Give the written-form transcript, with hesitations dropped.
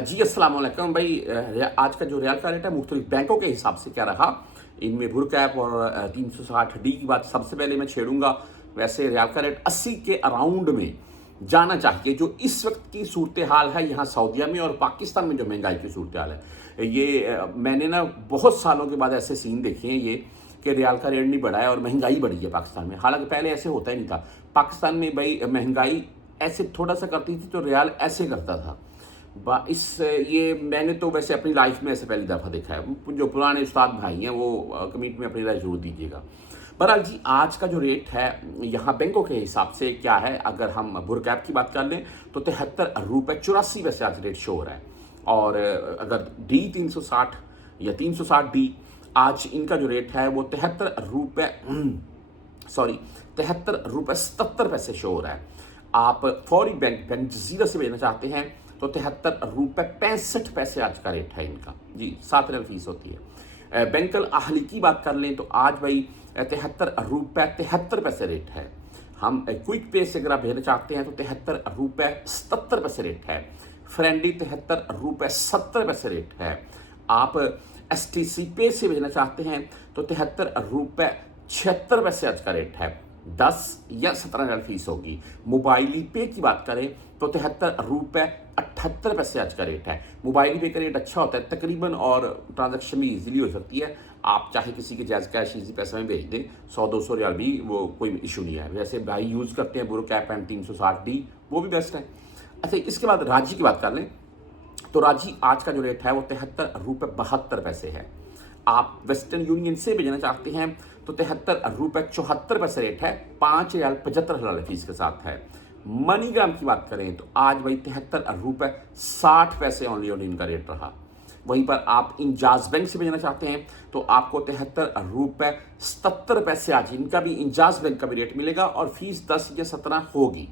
जी अस्सलाम वालेकुम भाई। आज का जो रियाल का रेट है मुख्तलिफ बैंकों के हिसाब से क्या रहा, इनमें भुर कैप और 360D की बात सबसे पहले मैं छेड़ूंगा। वैसे रियाल का रेट 80 के अराउंड में जाना चाहिए। जो इस वक्त की सूरत हाल है यहाँ सऊदीया में और पाकिस्तान में, जो महंगाई की सूरत हाल है, ये मैंने ना बहुत सालों के बाद ऐसे सीन देखे हैं ये कि रियाल का रेट नहीं बढ़ा है और महंगाई बढ़ी है पाकिस्तान में। हालांकि पहले ऐसे होता ही नहीं था पाकिस्तान में भाई। महंगाई ऐसे थोड़ा सा करती थी तो रियाल ऐसे करता था। इस ये मैंने तो वैसे अपनी लाइफ में ऐसे पहली दफ़ा देखा है। जो पुराने उस्ताद भाई हैं वो कमेंट में अपनी राय जरूर दीजिएगा। बहरहाल जी, आज का जो रेट है यहाँ बैंकों के हिसाब से क्या है, अगर हम भुर कैप की बात कर लें तो 73 रुपये 84 पैसे आज रेट शो हो रहा है। और अगर D 360 या 360D, आज इनका जो रेट है वो 73 रुपये शो हो रहा है। आप फौरी बैंक जजीरा से भेजना चाहते हैं तो 73 रुपये 65 आज का रेट है इनका जी। 7 फीस होती है। बैंकल आहली की बात कर लें तो आज भाई 73 रुपये 73 रेट है। हम क्विक पे से अगर आप भेजना चाहते हैं तो 73 रुपये 77 रेट है। फ्रेंडली 73 रुपये 70 रेट है। आप STC पे से भेजना चाहते हैं तो 73 रुपये 76 आज का रेट है। 10 या 17 फीस होगी। मोबाइली पे की बात करें तो 73 रुपये 78 आज का रेट है। मोबाइल पे का रेट अच्छा होता है तकरीबन, और ट्रांजैक्शन भी इजीली हो सकती है। आप चाहे किसी के जायज़ कैश इजी पैसे में भेज दें, 100-200 रियाल भी, वो कोई इशू नहीं है। वैसे भाई यूज़ करते हैं बुरो कैप एंड 360D, वो भी बेस्ट है। अच्छा, इसके बाद राजी की बात कर लें तो राजी आज का जो रेट है वो 73 रुपये 72 है। आप वेस्टर्न यूनियन से भेजना चाहते हैं तो 73 रुपये 74 रेट है। 5 रियाल 75 फीस के साथ है। मनीग्राम की बात करें तो आज भाई 73 रुपये 60 ओनली और इनका रेट रहा। वहीं पर आप इंजाज बैंक से भेजना चाहते हैं तो आपको 73 रुपये 77 आज इनका भी इंजाज बैंक का भी रेट मिलेगा और फीस 10 या 17 होगी।